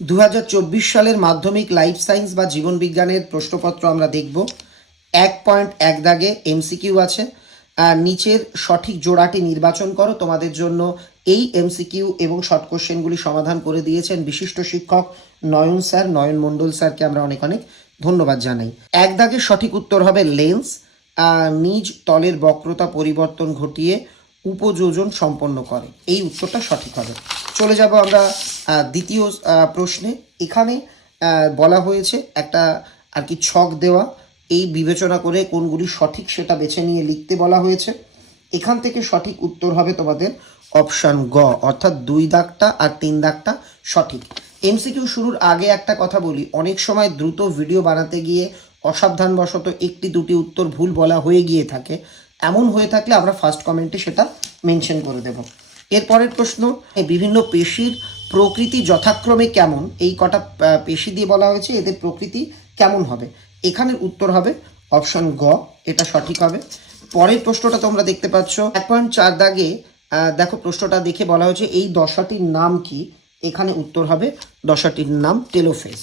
দু হাজার চব্বিশ সালের মাধ্যমিক লাইফ সায়েন্স বা জীবন বিজ্ঞানের প্রশ্নপত্র আমরা দেখব। এক পয়েন্ট এক দাগে এমসিকিউ আছে। নিচের সঠিক জোড়াটি নির্বাচন করো। তোমাদের জন্য এই এমসিকিউ এবং শর্ট কোশ্চেনগুলি সমাধান করে দিয়েছেন বিশিষ্ট শিক্ষক নয়ন স্যার। নয়ন মণ্ডল স্যারকে আমরা অনেক অনেক ধন্যবাদ জানাই। এক দাগের সঠিক উত্তর হবে লেন্স। নিজ তলের বক্রতা পরিবর্তন ঘটিয়ে উপযোজন সম্পন্ন করে। এই উত্তরটা সঠিক হবে। চলে যাব আমরা দ্বিতীয় প্রশ্নে। এখানে বলা হয়েছে একটা আর কি ছক দেওয়া। এই বিবেচনা করে কোনগুলি সঠিক সেটা বেছে নিয়ে লিখতে বলা হয়েছে। এখান থেকে সঠিক উত্তর হবে তোমাদের অপশান গ, অর্থাৎ দুই দাগটা আর তিন দাগটা সঠিক। এমসিকিউ শুরুর আগে একটা কথা বলি। অনেক সময় দ্রুত ভিডিও বানাতে গিয়ে অসাবধানবশত একটি দুটি উত্তর ভুল বলা হয়ে গিয়ে থাকে। এমন হয়ে থাকলে আমরা ফার্স্ট কমেন্টে সেটা মেনশন করে দেব। এরপরের প্রশ্ন বিভিন্ন পেশির প্রকৃতি যথাক্রমে কেমন? এই কটা পেশি দিয়ে বলা হয়েছে, এদের প্রকৃতি কেমন হবে? এখানের উত্তর হবে অপশন গ, এটা সঠিক হবে। পরের প্রশ্নটা তোমরা দেখতে পাচ্ছ, এক পয়েন্ট চার দাগে দেখো প্রশ্নটা দেখে বলা হয়েছে, এই দশাটির নাম কি? এখানে উত্তর হবে দশাটির নাম টেলোফেস।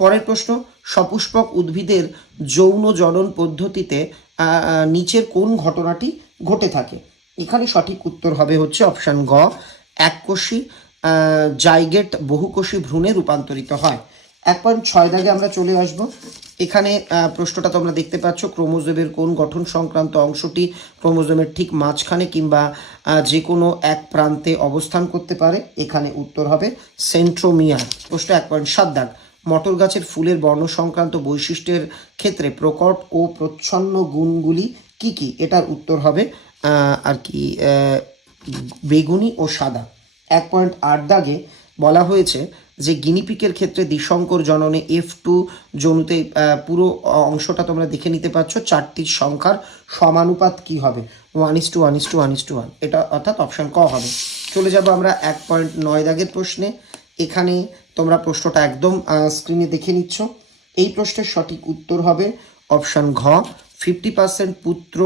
পরের প্রশ্ন, সপুষ্পক উদ্ভিদের যৌন জনন পদ্ধতিতে নিচের কোন ঘটনাটি ঘটে থাকে? এখানে সঠিক উত্তর হবে হচ্ছে অপশান গ। এককোষী জাইগেট বহুকোষী ভ্রূণে রূপান্তরিত হয়। এক পয়েন্ট ছয় দাগে আমরা চলে আসব। এখানে প্রশ্নটা তোমরা দেখতে পাচ্ছ, ক্রোমোজোমের কোন গঠন সংক্রান্ত অংশটি ক্রোমোজোমের ঠিক মাঝখানে কিংবা যে কোনো এক প্রান্তে অবস্থান করতে পারে? এখানে উত্তর হবে সেন্ট্রোমিয়ার। প্রশ্ন এক পয়েন্ট সাত দাগ। মটর গাছের ফুলের বর্ণ সংক্রান্ত বৈশিষ্ট্যের ক্ষেত্রে প্রকট ও প্রচ্ছন্ন গুণগুলি কি কি? এটার উত্তর হবে আর কি বেগুনি ও সাদা। এক পয়েন্ট আট দাগে বলা হয়েছে যে গিনিপিকের ক্ষেত্রে দ্বিশঙ্কর জননে এফ টু জনুতে পুরো অংশটা তোমরা দেখে নিতে পারছ। চারটি সংখ্যার সমানুপাত কি হবে? One is two one is two one is two one এটা অর্থাৎ অপশন ক হবে। চলে যাব আমরা এক পয়েন্ট নয় দাগের প্রশ্নে। এখানে তোমরা প্রশ্নটা একদম স্ক্রিনে দেখে নিচ্ছ। এই প্রশ্নের সঠিক উত্তর হবে অপশান ঘ। ফিফটি পার্সেন্ট পুত্র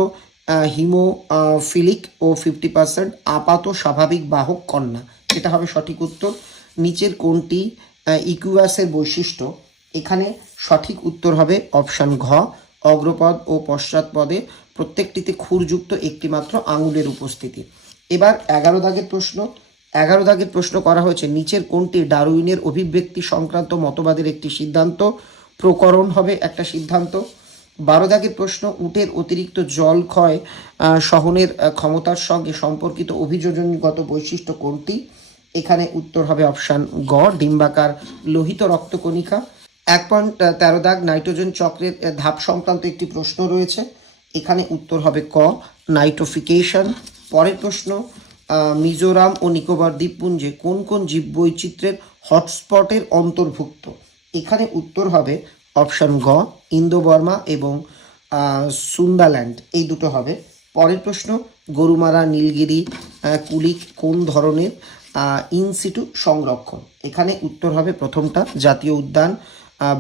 হিমোফিলিক ও ফিফটি পার্সেন্ট আপাত স্বাভাবিক বাহক কন্যা। এটা হবে সঠিক উত্তর। নিচের কোনটি ইকুয়াসের বৈশিষ্ট্য? এখানে সঠিক উত্তর হবে অপশান ঘ। অগ্রপদ ও পশ্চাৎপদে প্রত্যেকটিতে খুরযুক্ত একটি মাত্র আঙুলের উপস্থিতি। এবার এগারো দাগের প্রশ্ন। এগারো দাগের প্রশ্ন করা হয়েছে, নিচের কোনটি ডারউইনের অভিব্যক্তি সংক্রান্ত মতবাদের একটি সিদ্ধান্ত? প্রকরণ হবে একটা সিদ্ধান্ত। বারো দাগের প্রশ্ন, উটের অতিরিক্ত জল ক্ষয় সহনের ক্ষমতার সঙ্গে সম্পর্কিত অভিযোজনগত বৈশিষ্ট্য কোনটি? এখানে উত্তর হবে অপশান গ, ডিম্বাকার লোহিত রক্তকণিকা। এক পয়েন্ট তেরো দাগ নাইট্রোজেন চক্রের ধাপ সংক্রান্ত একটি প্রশ্ন রয়েছে। এখানে উত্তর হবে ক, নাইট্রোফিকেশন। পরের প্রশ্ন মিজোরাম ও নিকোবর দ্বীপপুঞ্জে কোন কোন জীববৈচিত্র্যের হটস্পটের অন্তর্ভুক্ত? এখানে উত্তর হবে অপশন গ ইন্দো বর্মা এবং সুন্দাল্যান্ড। এই দুটো হবে। পরের প্রশ্ন, গরুমারা, নীলগিরি কুলিক কোন ধরনের ইনসিটু সংরক্ষণ? এখানে উত্তর হবে প্রথমটা, জাতীয় উদ্যান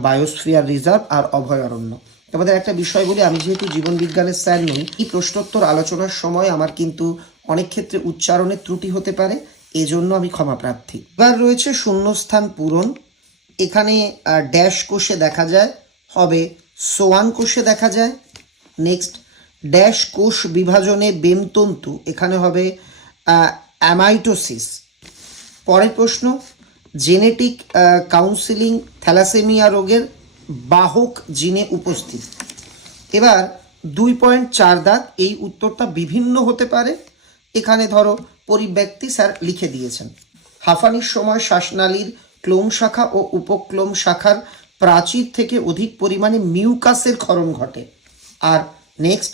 বায়োস্ফিয়ার রিজার্ভ আর অভয়ারণ্য। তোমাদের একটা বিষয় বলি, আমি যেহেতু জীবনবিজ্ঞানের স্যার নই, এই প্রশ্নোত্তর আলোচনার সময় আমার কিন্তু অনেক ক্ষেত্রে উচ্চারণের ত্রুটি হতে পারে, এজন্য আমি ক্ষমা প্রার্থী। এবার রয়েছে শূন্যস্থান পূরণ। এখানে ড্যাশ কোষে দেখা যায়, হবে সোয়ান কোষে দেখা যায়। নেক্সট, ড্যাশ কোষ বিভাজনে বেমতন্তু, এখানে হবে অ্যামাইটোসিস। পরের প্রশ্ন, জেনেটিক কাউন্সিলিং থ্যালাসেমিয়া রোগের বাহক জিনে উপস্থিত। এবার দুই পয়েন্ট চার দাগ এই উত্তরটা বিভিন্ন হতে পারে। এখানে ধরো পরিব্যক্তি স্যার লিখে দিয়েছেন। হাঁফানির সময় শ্বাসনালীর ক্লোম শাখা ও উপক্লোম শাখার প্রাচীর থেকে অধিক পরিমাণে মিউকাসের ক্ষরণ ঘটে। আর নেক্সট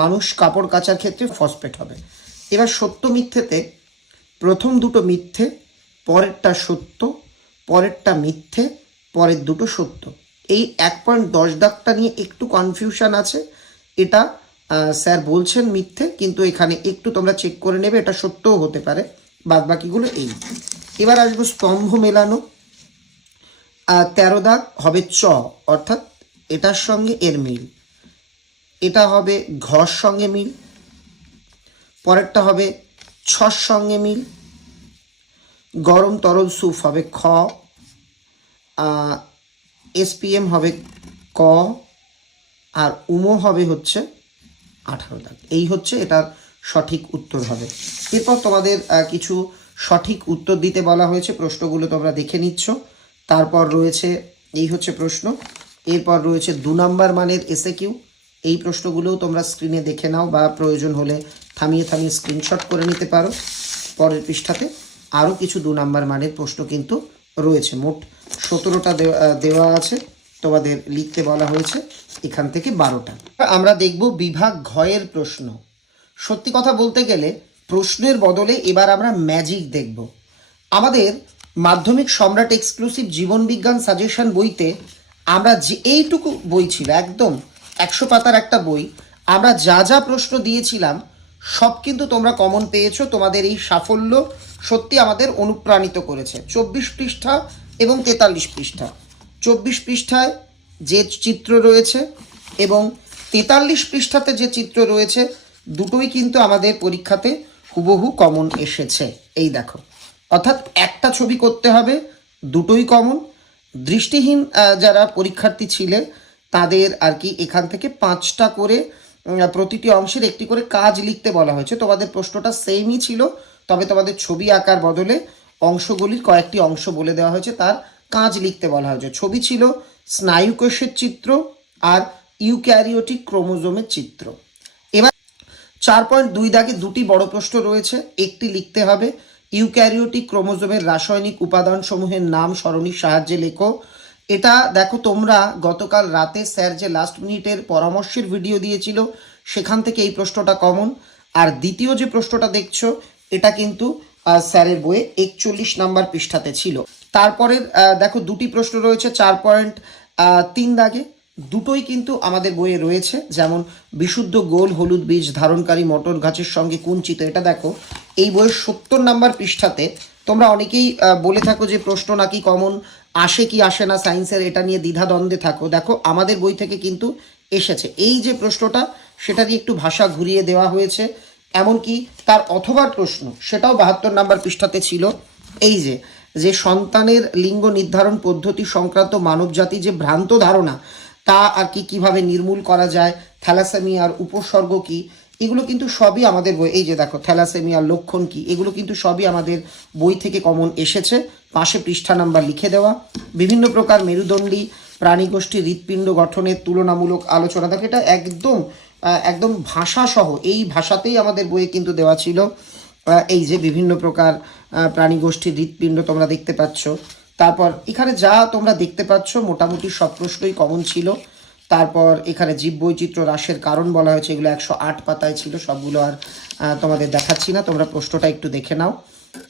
মানুষ কাপড় কাচার ক্ষেত্রে ফসফেট হবে। এবার সত্য মিথ্যেতে, প্রথম দুটো মিথ্যে, পরেরটা সত্য, পরেরটা মিথ্যে, পরের দুটো সত্য। এই এক পয়েন্ট দশ দাগটা নিয়ে একটু কনফিউশন আছে। এটা স্যার বলছেন মিথ্যে, কিন্তু এখানে একটু তোমরা চেক করে নেবে, এটা সত্যও হতে পারে। বাদ বাকিগুলো এই। এবার আসব স্তম্ভ মেলানো। তেরো দাগ হবে চ, অর্থাৎ এটার সঙ্গে এর মিল। এটা হবে ঘর সঙ্গে মিল। পরেরটা হবে ছর সঙ্গে মিল। গরম তরল স্যুপ হবে খ। এসপিএম হবে ক। আর উমো হবে হচ্ছে আঠারো দাগ। এই হচ্ছে এটার সঠিক উত্তর হবে। এরপর তোমাদের কিছু সঠিক উত্তর দিতে বলা হয়েছে। প্রশ্নগুলো তোমরা দেখে নিচ্ছ। তারপর রয়েছে, এই হচ্ছে প্রশ্ন। এরপর রয়েছে দু নাম্বার মানের এসে কিউ এই প্রশ্নগুলোও তোমরা স্ক্রিনে দেখে নাও বা প্রয়োজন হলে থামিয়ে থামিয়ে স্ক্রিনশট করে নিতে পারো। পরের পৃষ্ঠাতে আরও কিছু দু নম্বর মানের প্রশ্ন কিন্তু রয়েছে। মোট সতেরোটা দেওয়া আছে। তোমাদের লিখতে বলা হয়েছে এখান থেকে বারোটা। আমরা দেখব বিভাগ ঘয়ের প্রশ্ন। সত্যি কথা বলতে গেলে প্রশ্নের বদলে এবার আমরা ম্যাজিক দেখব। আমাদের মাধ্যমিক সম্রাট এক্সক্লুসিভ জীবন বিজ্ঞান সাজেশন বইতে আমরা যে এইটুকু বই ছিল, একদম একশো পাতার একটা বই, আমরা যা যা প্রশ্ন দিয়েছিলাম, সব কিন্তু তোমরা কমন পেয়েছ, তোমাদের এই সাফল্য সত্যি আমাদের অনুপ্রাণিত করেছে। চব্বিশ পৃষ্ঠা এবং তেতাল্লিশ পৃষ্ঠা। চব্বিশ পৃষ্ঠায় যে চিত্র রয়েছে এবং তেতাল্লিশ পৃষ্ঠাতে যে চিত্র রয়েছে, দুটোই কিন্তু আমাদের পরীক্ষাতে হুবহু কমন এসেছে। এই দেখো, অর্থাৎ একটা ছবি করতে হবে, দুটোই কমন দৃষ্টিহীন যারা পরীক্ষার্থী ছিলেন তাদের আর কি এখান থেকে পাঁচটা করে প্রতিটি অংশের একটি করে কাজ লিখতে বলা হয়েছে। তোমাদের প্রশ্নটা সেমই ছিল, তবে তোমাদের ছবি আঁকার বদলে অংশগুলির কয়েকটি অংশ বলে দেওয়া হয়েছে। তার কাজ লিখতে বলা হয়েছে। ছবি ছিল স্নায়ুকোষের চিত্র আর ইউক্যারিওটিক ক্রোমোজোমের চিত্র। এবার চার পয়েন্ট দুই দাগে দুটি বড় প্রশ্ন রয়েছে। একটি লিখতে হবে, ইউক্যারিওটিক ক্রোমোজোমের রাসায়নিক উপাদানসমূহের নাম সরণির সাহায্যে লেখো। এটা দেখো তোমরা, গতকাল রাতে স্যার যে লাস্ট মিনিটের পরামর্শের ভিডিও দিয়েছিল, সেখান থেকে এই প্রশ্নটা কমন আর দ্বিতীয় যে প্রশ্নটা দেখছ, এটা কিন্তু স্যারের বইয়ে একচল্লিশ নাম্বার পৃষ্ঠাতে ছিল। তারপরের আহ, দেখো দুটি প্রশ্ন রয়েছে চার পয়েন্ট তিন দাগে। দুটোই কিন্তু আমাদের বইয়ে রয়েছে যেমন বিশুদ্ধ গোল হলুদ বীজ ধারণকারী মটর গাছের সঙ্গে কুঞ্চিত এটা দেখো। এই বইয়ের সত্তর নাম্বার পৃষ্ঠাতে তোমরা অনেকেই বলে থাকো যে প্রশ্ন নাকি কমন আসে কি আসে না সায়েন্সের এটা নিয়ে দ্বিধাদ্বন্দ্বে থাকো। দেখো আমাদের বই থেকে কিন্তু এসেছে। এই যে প্রশ্নটা সেটা দিয়ে একটু ভাষা ঘুরিয়ে দেওয়া হয়েছে। এমনকি তার অথবার প্রশ্ন, সেটাও বাহাত্তর নাম্বার পৃষ্ঠাতে ছিল, এই যে যে সন্তানের লিঙ্গ নির্ধারণ পদ্ধতি সংক্রান্ত মানবজাতি যে ভ্রান্ত ধারণা, তা আর কি কীভাবে নির্মূল করা যায়, থ্যালাসেমিয়ার উপসর্গ কি, এগুলো কিন্তু সবই আমাদের বই, এই যে দেখো, থ্যালাসেমিয়ার লক্ষণ কি, এগুলো কিন্তু সবই আমাদের বই থেকে কমন এসেছে, পাশে পৃষ্ঠা নাম্বার লিখে দেওয়া, বিভিন্ন প্রকার মেরুদণ্ডী, প্রাণীগোষ্ঠী হৃৎপিণ্ড গঠনের তুলনামূলক আলোচনা, দেখো এটা একদম একদম ভাষা সহ এই ভাষাতেই আমাদের বইয়ে কিন্তু দেওয়া ছিল এই যে বিভিন্ন প্রকার আহ, প্রাণীগোষ্ঠীর হৃৎপিণ্ড তোমরা দেখতে পাচ্ছ। তারপর এখানে যা তোমরা দেখতে পাচ্ছ মোটামুটি সব প্রশ্নই কমন ছিল। তারপর এখানে জীব জীববৈচিত্র্য হ্রাসের কারণ বলা হয়েছে এগুলো একশো আট পাতায় ছিল সবগুলো আর তোমাদের দেখাচ্ছি না তোমরা প্রশ্নটা একটু দেখে নাও।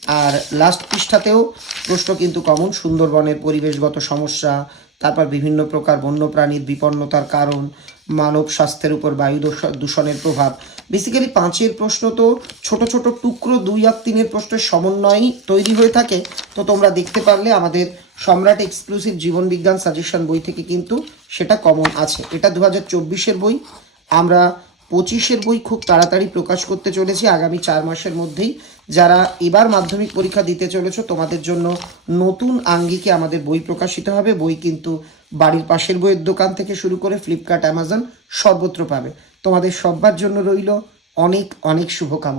আর লাস্ট পৃষ্ঠাতেও প্রশ্ন কিন্তু কমন সুন্দরবনের পরিবেশগত সমস্যা তারপর বিভিন্ন প্রকার বন্যপ্রাণীর বিপন্নতার কারণ, মানব স্বাস্থ্যের উপর বায়ু দূষ- দূষণের প্রভাব। বেসিক্যালি পাঁচের প্রশ্ন তো ছোট ছোট টুকরো দুই আর তিনের প্রশ্নের সমন্বয়ই তৈরি হয়ে থাকে। তো তোমরা দেখতে পারলে আমাদের সম্রাট এক্সক্লুসিভ জীবন বিজ্ঞান সাজেশন বই থেকে কিন্তু সেটা কমন আছে। এটা দু হাজার বই। আমরা পঁচিশের বই খুব তাড়াতাড়ি প্রকাশ করতে চলেছি। আগামী চার মাসের মধ্যেই যারা এবার মাধ্যমিক পরীক্ষা দিতে চলেছো, তোমাদের জন্য নতুন আঙ্গিকে আমাদের বই প্রকাশিত হবে। বই কিন্তু বাড়ির পাশের বইয়ের দোকান থেকে শুরু করে ফ্লিপকার্ট অ্যামাজন সর্বত্র পাবে। তোমাদের সবার জন্য রইল অনেক অনেক শুভকামনা।